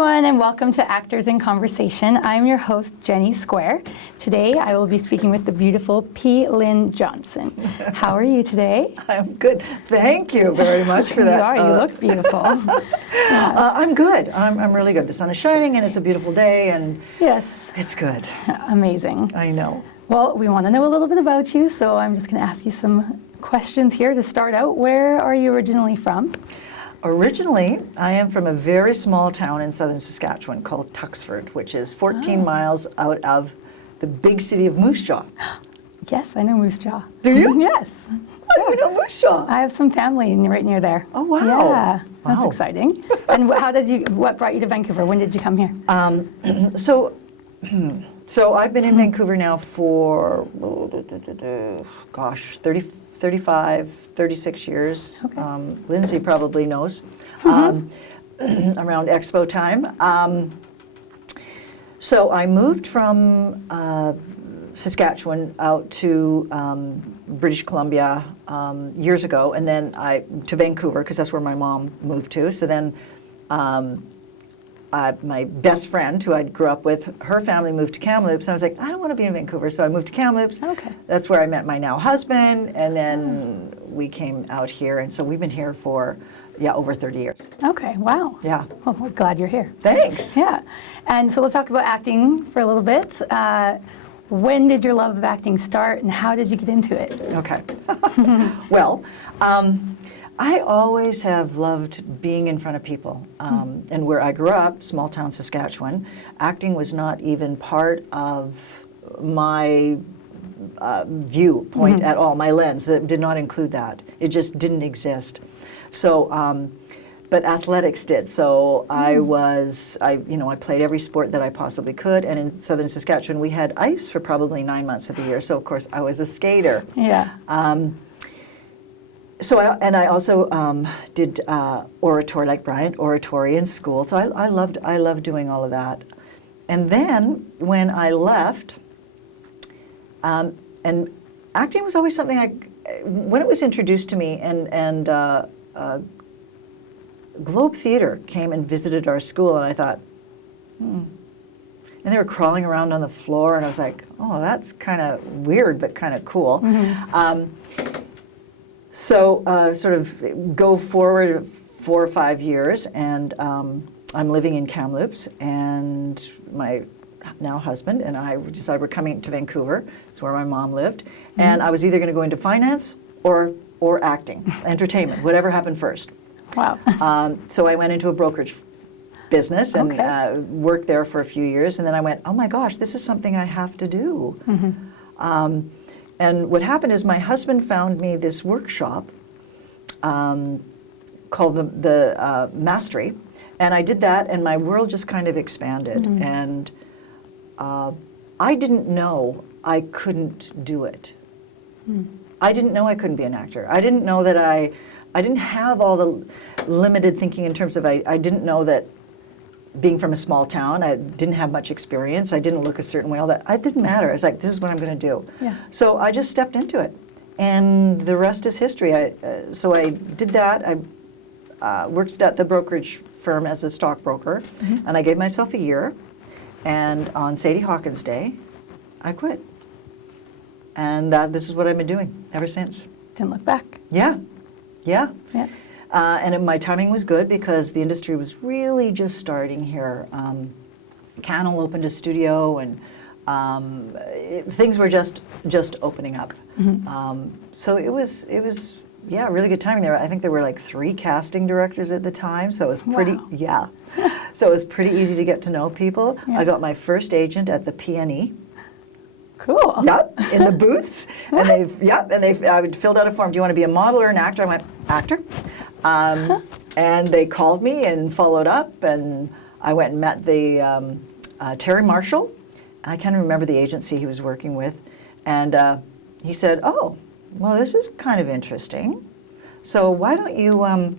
everyone, and welcome to Actors in Conversation. I'm your host, Jenni Squair. Today, I will be speaking with the beautiful pLynn Johnson. How are you today? I'm good. Thank you very much for that. You are. You look beautiful. Yeah. I'm good. I'm really good. The sun is shining, and it's a beautiful day, and yes, it's good. Amazing. I know. Well, we want to know a little bit about you, so I'm just going to ask you some questions here to start out. Where are you originally from? Originally, I am from a very small town in southern Saskatchewan called Tuxford, which is 14 miles out of the big city of Moose Jaw. Yes, I know Moose Jaw. Do you? Yes. How do you know Moose Jaw? I have some family right near there. Oh, wow. Yeah, that's Wow. exciting. And what brought you to Vancouver? When did you come here? So I've been in Vancouver now for, 35, 36 years. Okay. Lindsay probably knows, around Expo time. So I moved from Saskatchewan out to British Columbia years ago, and then to Vancouver, because that's where my mom moved to. So then my best friend, who I grew up with, her family moved to Kamloops, and I was like, I don't want to be in Vancouver, so I moved to Kamloops. Okay. That's where I met my now husband, and then we came out here, and so we've been here for, over 30 years. Okay, wow. Yeah. Well, we're glad you're here. Thanks. Yeah. And so let's talk about acting for a little bit. When did your love of acting start, and how did you get into it? Okay. Well, I always have loved being in front of people. And where I grew up, small town Saskatchewan, acting was not even part of my viewpoint at all, my lens. It did not include that. It just didn't exist. So, but athletics did. So I played every sport that I possibly could. And in southern Saskatchewan, we had ice for probably 9 months of the year. So of course, I was a skater. Yeah. I also did oratory, like Bryant, oratory in school. So I loved doing all of that. And then when I left, and acting was always something when it was introduced to me, and Globe Theatre came and visited our school, and I thought, And they were crawling around on the floor, and I was like, oh, that's kind of weird, but kind of cool. So sort of go forward 4 or 5 years, and I'm living in Kamloops, and my now husband and I decided we're coming to Vancouver. It's where my mom lived. And I was either going to go into finance or acting, entertainment, whatever happened first. Wow. So I went into a brokerage business and worked there for a few years, and then I went, oh my gosh, this is something I have to do. And what happened is my husband found me this workshop called the Mastery, and I did that, and my world just kind of expanded. And I didn't know I couldn't do it. I didn't know I couldn't be an actor. I didn't know that I didn't have all the limited thinking in terms of I didn't know that being from a small town, I didn't have much experience. I didn't look a certain way. All that, it didn't matter. I was like, this is what I'm going to do. Yeah. So I just stepped into it, and the rest is history. So I did that. I worked at the brokerage firm as a stockbroker, and I gave myself a year. And on Sadie Hawkins Day, I quit. And this is what I've been doing ever since. Didn't look back. Yeah. Yeah. My timing was good because the industry was really just starting here. Cannell opened a studio, and things were just opening up. So it was really good timing there. I think there were like 3 casting directors at the time, so it was pretty So it was pretty easy to get to know people. Yeah. I got my first agent at the PNE. Cool. Yep, in the booths. And I filled out a form. Do you want to be a model or an actor? I went, actor. And they called me and followed up, and I went and met the Terry Marshall. I can't remember the agency he was working with. And he said, oh, well, this is kind of interesting. So why don't you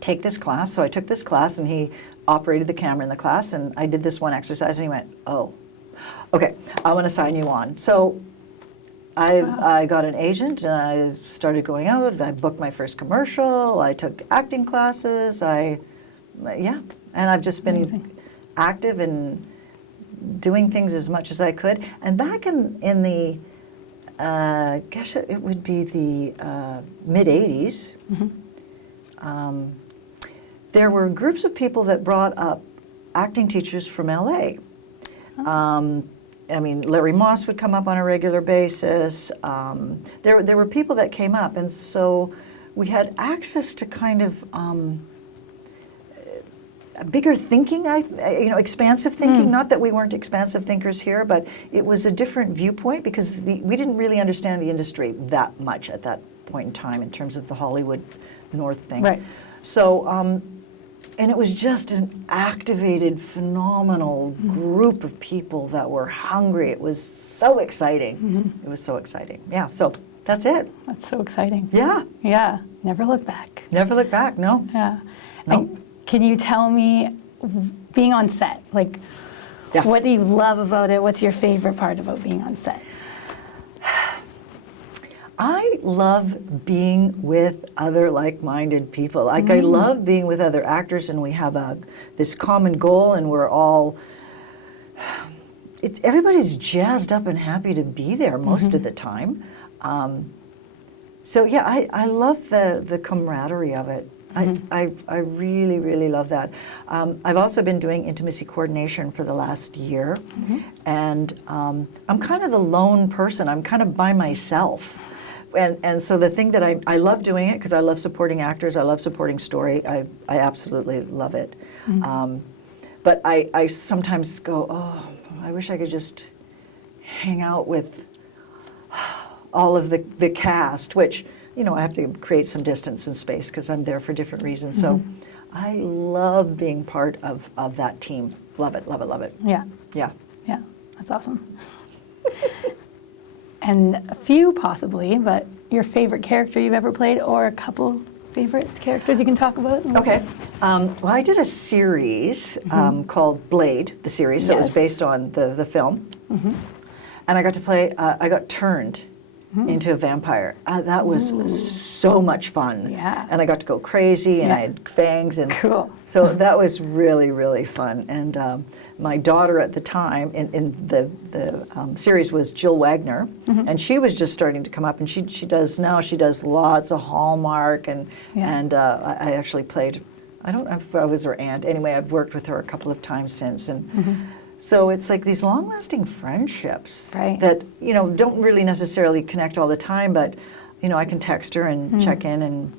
take this class? So I took this class, and he operated the camera in the class, and I did this one exercise, and he went, oh, okay, I want to sign you on. So I got an agent, and I started going out. I booked my first commercial. I took acting classes. And I've just been active in doing things as much as I could. And back in the, gosh, it would be the mid-'80s, there were groups of people that brought up acting teachers from LA. I mean, Larry Moss would come up on a regular basis. There were people that came up, and so we had access to kind of a bigger thinking, expansive thinking. Not that we weren't expansive thinkers here, but it was a different viewpoint because we didn't really understand the industry that much at that point in time in terms of the Hollywood North thing. Right. So, and it was just an activated, phenomenal group of people that were hungry. It was so exciting. It was so exciting. Yeah, so that's it. That's so exciting. Yeah. Yeah. Never look back. Never look back, no. Yeah. No. And can you tell me, being on set, like, Yeah. what do you love about it? What's your favorite part about being on set? I love being with other like-minded people. Like I love being with other actors, and we have this common goal, and we're all. Everybody's jazzed up and happy to be there most of the time. So yeah, I love the camaraderie of it. I really, really love that. I've also been doing intimacy coordination for the last year, and I'm kind of the lone person. I'm kind of by myself. And so the thing that I love doing it because I love supporting actors, I love supporting story, I absolutely love it. But I sometimes go, oh, I wish I could just hang out with all of the cast, which, I have to create some distance and space because I'm there for different reasons. So I love being part of that team. Love it, love it, love it. Yeah. Yeah. Yeah. That's awesome. And a few possibly, but your favorite character you've ever played, or a couple favorite characters you can talk about? Okay. Well, I did a series called Blade, the series, so it was Yes. based on the film. And I got to play, I got turned into a vampire. That was so much fun. Yeah. And I got to go crazy, and Yeah. I had fangs. And Cool. so that was really, really fun. And my daughter at the time in the series was Jill Wagner, and she was just starting to come up, and she does lots of Hallmark, and I actually played, I don't know if I was her aunt. Anyway, I've worked with her a couple of times since, and so it's like these long-lasting friendships Right. that don't really necessarily connect all the time, but I can text her and check in, and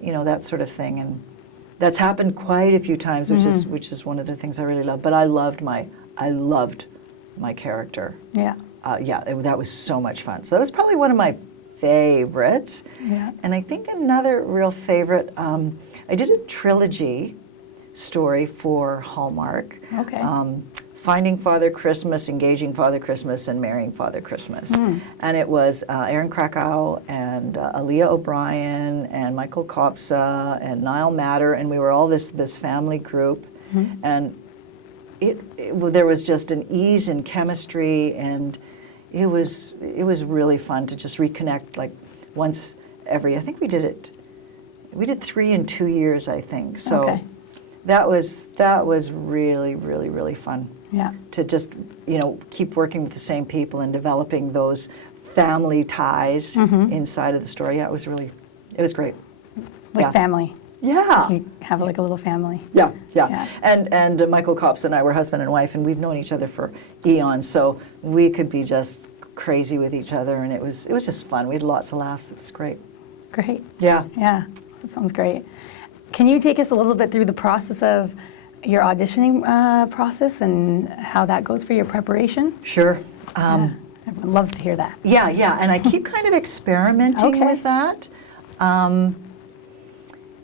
that sort of thing, and that's happened quite a few times, which is one of the things I really love. But I loved my character. Yeah. That was so much fun. So that was probably one of my favorites. Yeah. And I think another real favorite, I did a trilogy story for Hallmark. Okay. Finding Father Christmas, Engaging Father Christmas, and Marrying Father Christmas. And it was Aaron Krakow and Aaliyah O'Brien and Michael Kopsa and Niall Matter, and we were all this family group. And there was just an ease in chemistry, and it was really fun to just reconnect like once every, I think we did 3 in 2 years, I think. So Okay. that was really, really, really fun. Yeah. To just, keep working with the same people and developing those family ties inside of the story. Yeah, it was great. Like Yeah. family. Yeah. You have like a little family. Yeah. Yeah. And Michael Kopsa and I were husband and wife, and we've known each other for eons, so we could be just crazy with each other, and it was just fun. We had lots of laughs. It was great. Great. Yeah. Yeah. That sounds great. Can you take us a little bit through the process of your auditioning process and how that goes for your preparation? Sure. Everyone loves to hear that. Yeah, and I keep kind of experimenting Okay. with that.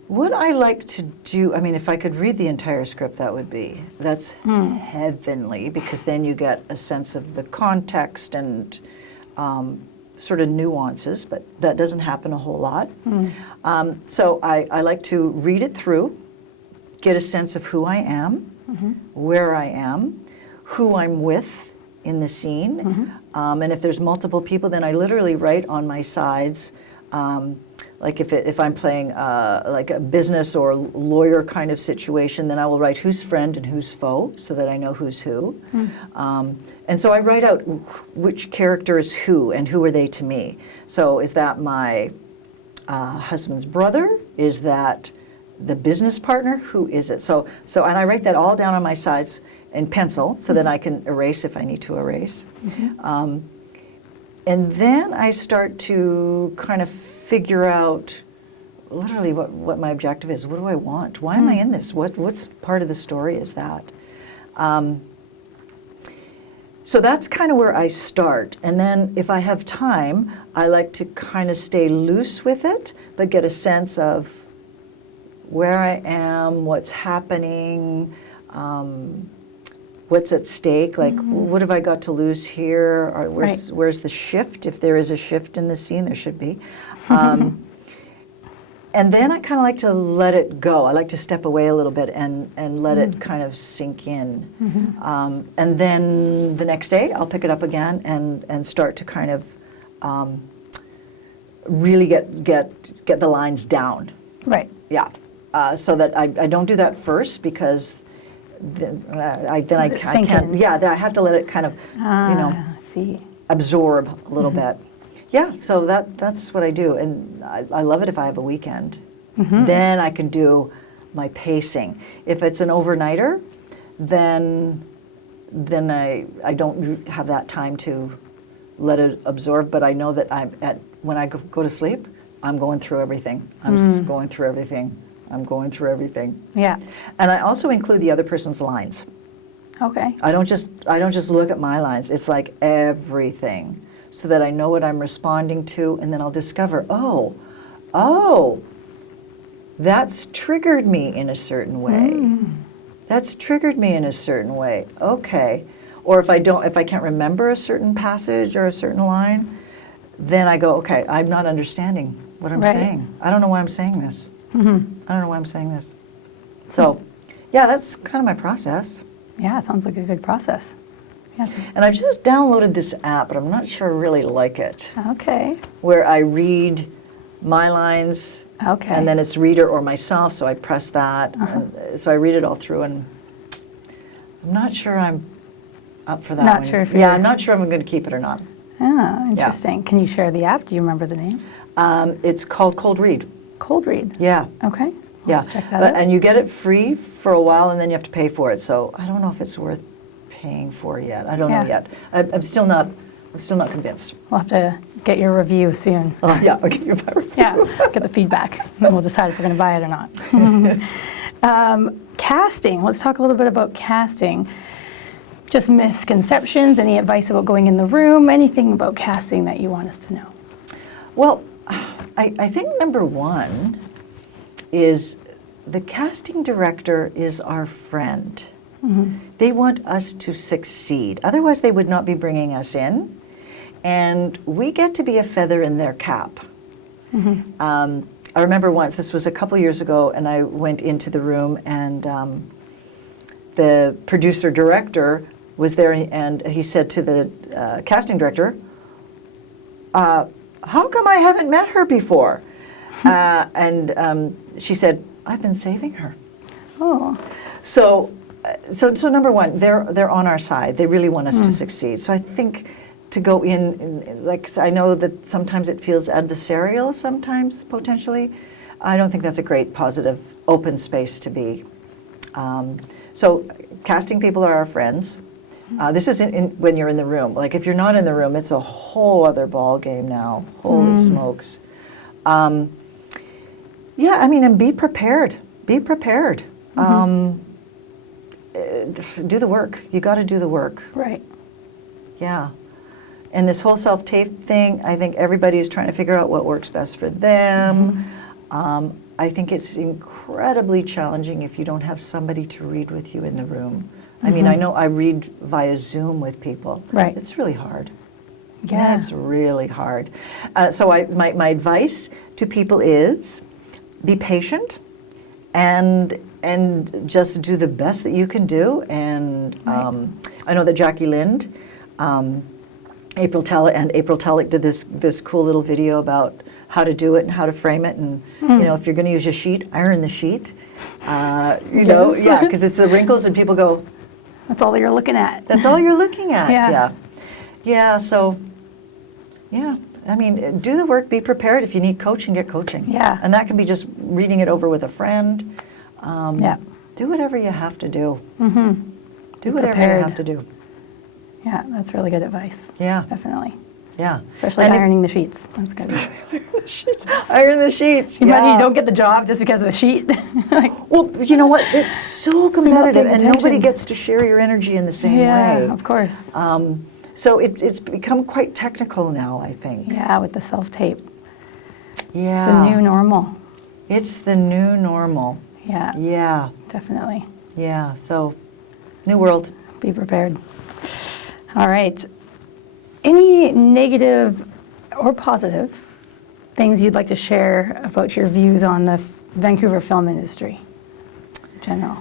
What I like to do, I mean, if I could read the entire script, that's heavenly, because then you get a sense of the context and sort of nuances, but that doesn't happen a whole lot. So I like to read it through, get a sense of who I am, where I am, who I'm with in the scene. And if there's multiple people, then I literally write on my sides, like if I'm playing like a business or lawyer kind of situation, then I will write who's friend and who's foe so that I know who's who. And so I write out which character is who and who are they to me. So is that my husband's brother? Is that the business partner? Who is it? So and I write that all down on my sides in pencil so that I can erase if I need to erase. And then I start to kind of figure out literally what my objective is. What do I want? Why am I in this? What's part of the story is that? So that's kind of where I start. And then if I have time, I like to kind of stay loose with it, but get a sense of where I am, what's happening, what's at stake, like what have I got to lose here, or where's the shift, if there is a shift in the scene, there should be. And then I kind of like to let it go. I like to step away a little bit and let it kind of sink in. And then the next day I'll pick it up again and start to kind of really get the lines down. Right. Yeah. So that I don't do that first because then I can't. Yeah, I have to let it kind of absorb a little bit. Yeah, so that's what I do, and I love it if I have a weekend. Then I can do my pacing. If it's an overnighter, then I don't have that time to let it absorb. But I know that when I go to sleep, I'm going through everything. I'm going through everything. I'm going through everything. Yeah. And I also include the other person's lines. Okay. I don't just look at my lines. It's like everything, so that I know what I'm responding to, and then I'll discover, oh, that's triggered me in a certain way. That's triggered me in a certain way. Okay. Or if I can't remember a certain passage or a certain line, then I go, okay, I'm not understanding what I'm saying. I don't know why I'm saying this. I don't know why I'm saying this. So, yeah, that's kind of my process. Yeah, it sounds like a good process. Yeah. And I've just downloaded this app, but I'm not sure I really like it. Okay. Where I read my lines, and then it's reader or myself, so I press that. And so I read it all through, and I'm not sure I'm up for that Not one. sure if I'm not sure I'm going to keep it or not. Ah, interesting. Yeah. Can you share the app? Do you remember the name? It's called Cold Read. Cold Read? Yeah. Okay. Yeah. Check that out. And you get it free for a while, and then you have to pay for it. So I don't know if it's worth paying for yet. I don't know yet. I'm still not convinced. We'll have to get your review soon. Yeah, I'll give you my review. Yeah, get the feedback, and then we'll decide if we're going to buy it or not. Casting. Let's talk a little bit about casting. Just misconceptions, any advice about going in the room, anything about casting that you want us to know? Well, I think number one is the casting director is our friend. They want us to succeed. Otherwise, they would not be bringing us in. And we get to be a feather in their cap. I remember once, this was a couple years ago, and I went into the room, and the producer-director was there, and he said to the casting director, how come I haven't met her before? And she said, I've been saving her. Oh. So number one, they're on our side. They really want us to succeed. So I think to go in, like I know that sometimes it feels adversarial sometimes, potentially. I don't think that's a great, positive, open space to be. So casting people are our friends. This is when you're in the room. Like if you're not in the room, it's a whole other ball game now. Holy smokes. Yeah, I mean, and be prepared. Be prepared. Do the work. You got to do the work. Right. Yeah. And this whole self-tape thing, I think everybody is trying to figure out what works best for them. I think it's incredibly challenging if you don't have somebody to read with you in the room. I mean, I know I read via Zoom with people. Right. It's really hard. Yeah. It's really hard. So my advice to people is be patient and just do the best that you can do. And I know that Jackie Lind, April Tellick did this cool little video about how to do it and how to frame it. And, if you're going to use a sheet, iron the sheet. Because it's the wrinkles and people go, That's all you're looking at. that's all you're looking at. Yeah. Yeah, so, I mean, do the work, be prepared. If you need coaching, get coaching. Yeah. And that can be just reading it over with a friend. Do whatever you have to do. Mm-hmm. Do whatever prepared. you have to do. Yeah, that's really good advice. Yeah. Definitely. Yeah. Especially ironing the sheets. That's good. Iron the sheets. You imagine you don't get the job just because of the sheet. Well, you know what? It's so competitive, and attention. nobody gets to share your energy in the same way. Of course. So it's become quite technical now, I think. Yeah, with the self-tape. Yeah. The new normal. It's the new normal. Yeah. Yeah. Definitely. Yeah. So, new world. Be prepared. All right. Any negative or positive things you'd like to share about your views on the Vancouver film industry in general?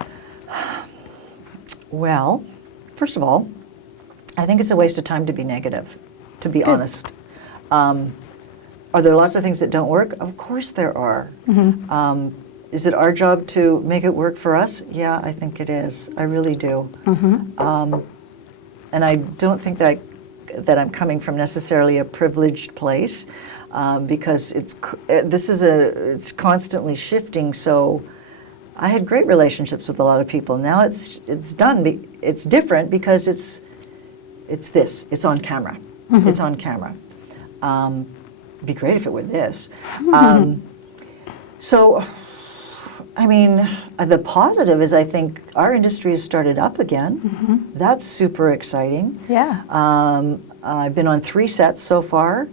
Well, first of all, I think it's a waste of time to be negative, to be honest. Are there lots of things that don't work? Of course there are. Mm-hmm. Is it our job to make it work for us? Yeah, I think it is. I really do. Mm-hmm. And I don't think that I'm coming from necessarily a privileged place, because it's constantly shifting. So I had great relationships with a lot of people. Now it's different because it's on camera. Mm-hmm. It's on camera. It'd be great if it were this. So, I mean, the positive is I think our industry has started up again. Mm-hmm. That's super exciting. Yeah. I've been on 3 sets so far.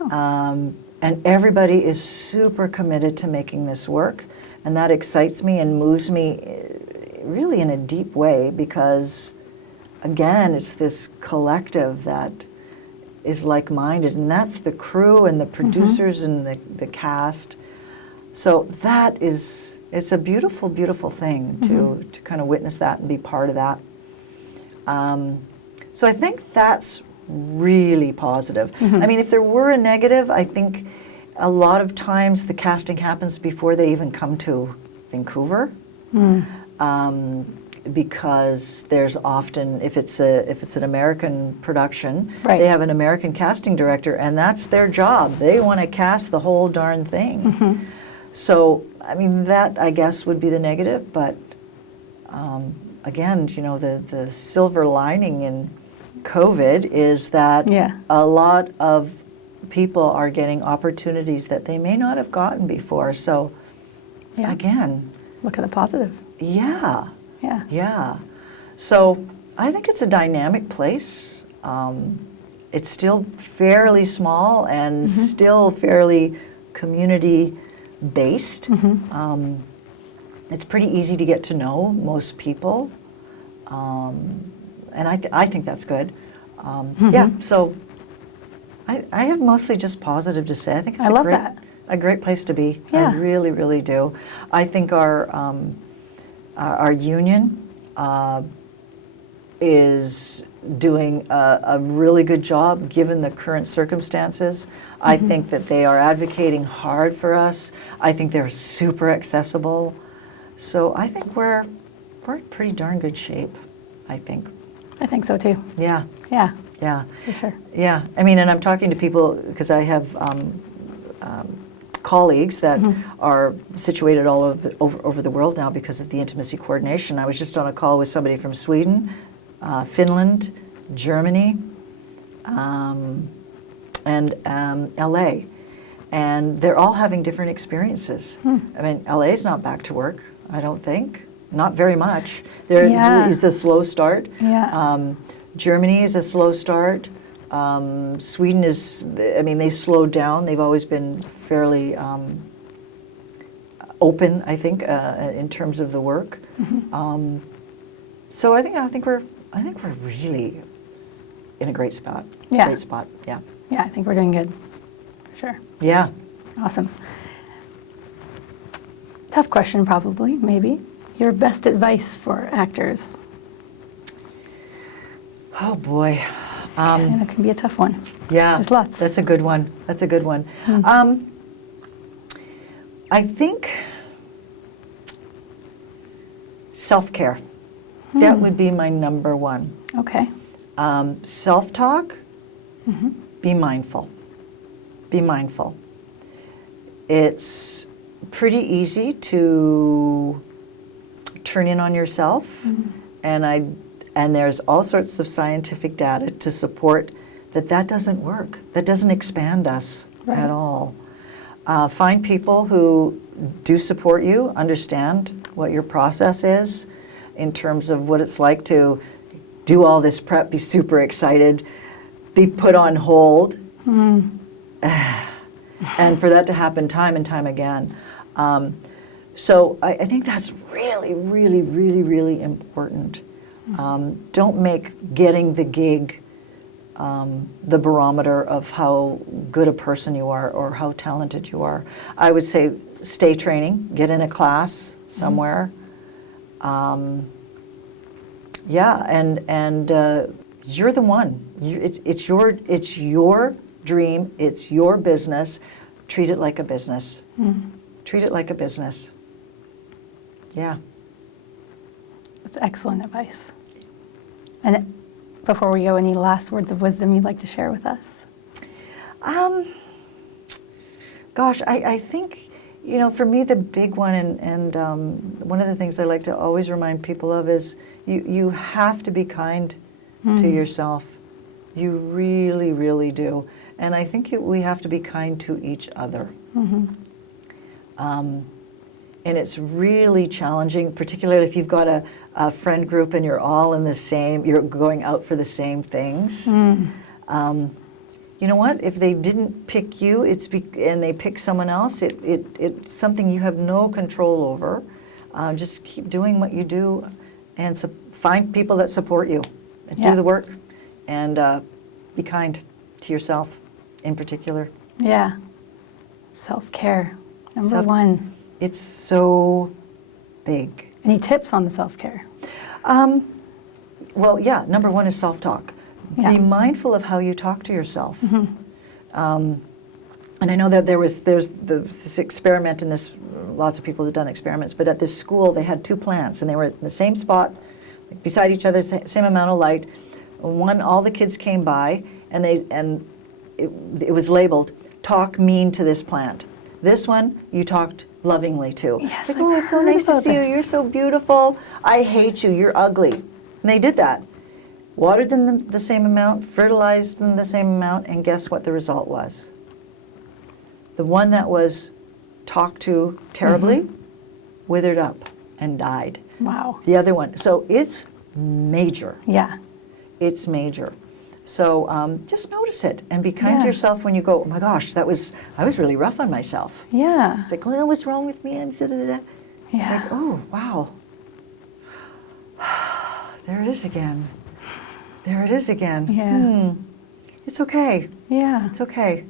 Wow. And everybody is super committed to making this work. And that excites me and moves me really in a deep way because, again, it's this collective that is like-minded. And that's the crew and the producers and the cast. So it's a beautiful, beautiful thing to kind of witness that and be part of that. So I think that's really positive. I mean, if there were a negative, I think a lot of times the casting happens before they even come to Vancouver, because there's often, if it's an American production, Right. they have an American casting director, and that's their job. They want to cast the whole darn thing. So, I mean, that I guess would be the negative, but again, the silver lining in COVID is that a lot of people are getting opportunities that they may not have gotten before. So, again, look at the positive. Yeah. Yeah. Yeah. So I think it's a dynamic place. It's still fairly small and still fairly community-based. It's pretty easy to get to know most people. And I think that's good. Yeah, so I have mostly just positive to say. I think it's a great place to be. Yeah. I really, really do. I think our union is doing a really good job given the current circumstances. I think that they are advocating hard for us. I think they're super accessible. So I think we're in pretty darn good shape, I think. I think so too. Yeah. Yeah. Yeah. For sure. Yeah. I mean, and I'm talking to people because I have colleagues that are situated all over the world now because of the intimacy coordination. I was just on a call with somebody from Sweden, Finland, Germany, and LA. And they're all having different experiences. I mean, LA's not back to work, I don't think. Not very much. It's a slow start. Yeah. Germany is a slow start. Sweden is, I mean, they slowed down. They've always been fairly open, I think, in terms of the work. So I think we're really in a great spot. Yeah. Great spot. Yeah. Yeah, I think we're doing good. For sure. Yeah. Awesome. Tough question, probably, maybe. Your best advice for actors? Oh boy. And it can be a tough one. Yeah. There's lots. That's a good one. That's a good one. I think self-care. That would be my number one. Okay. Self-talk, be mindful. Be mindful. It's pretty easy to turn in on yourself, and there's all sorts of scientific data to support that doesn't work. That doesn't expand us at all. Find people who do support you, understand what your process is in terms of what it's like to do all this prep, be super excited, be put on hold, and for that to happen time and time again. So I think that's really, really, really, really important. Don't make getting the gig the barometer of how good a person you are or how talented you are. I would say stay training, get in a class somewhere. And you're the one. It's your dream. It's your business. Treat it like a business. Treat it like a business. Yeah. That's excellent advice. And before we go, any last words of wisdom you'd like to share with us? Gosh, I think, for me, the big one, and one of the things I like to always remind people of is you have to be kind to yourself. You really, really do. And I think we have to be kind to each other. And it's really challenging, particularly if you've got a friend group and you're all in the same, you're going out for the same things. You know what? If they didn't pick you, and they pick someone else, it's something you have no control over. Just keep doing what you do, and find people that support you, and do the work, and be kind to yourself, in particular. Yeah. Self-care, number one. It's so big. Any tips on the self-care? Well, number one is self-talk. Yeah. Be mindful of how you talk to yourself. And I know that there's this experiment in this, lots of people have done experiments, but at this school they had two plants and they were in the same spot, beside each other, same amount of light. All the kids came by and it was labeled, talk mean to this plant. This one, you talked lovingly to. Yes, like, I've it's so heard nice to about see you. this. You're so beautiful. I hate you. You're ugly. And they did that. Watered them the same amount, fertilized them the same amount, and guess what the result was? The one that was talked to terribly withered up and died. Wow. The other one. So it's major. Yeah. It's major. So just notice it and be kind to yourself when you go, oh my gosh, I was really rough on myself. Yeah. It's like, oh, what's wrong with me? And da, da, da. Yeah. It's like, oh, wow. There it is again. There it is again. Yeah. It's okay. Yeah. It's okay.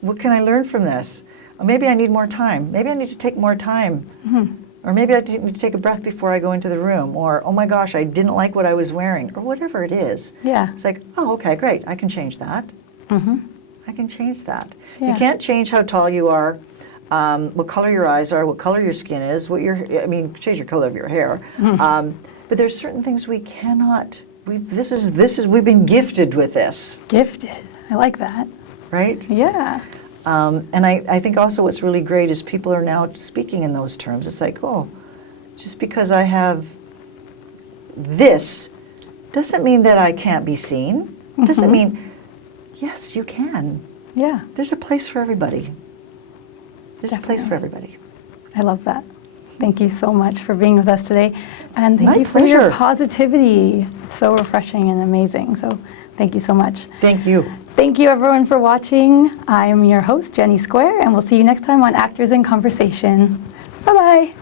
What can I learn from this? Or maybe I need more time. Maybe I need to take more time. Or maybe I need to take a breath before I go into the room. Or, oh my gosh, I didn't like what I was wearing. Or whatever it is. Yeah. It's like, oh, okay, great. I can change that. I can change that. Yeah. You can't change how tall you are, what color your eyes are, what color your skin is, change your color of your hair. But there's certain things we cannot. We've been gifted with this. Gifted. I like that. Right? Yeah. And I think also what's really great is people are now speaking in those terms. It's like, oh, just because I have this doesn't mean that I can't be seen. Doesn't mean, yes, you can. Yeah. There's a place for everybody. There's a place for everybody. I love that. Thank you so much for being with us today. And thank My you for your pleasure. positivity. It's so refreshing and amazing. So thank you so much. Thank you. Thank you everyone for watching. I am your host, Jenni Squair, and we'll see you next time on Actors in Conversation. Bye-bye.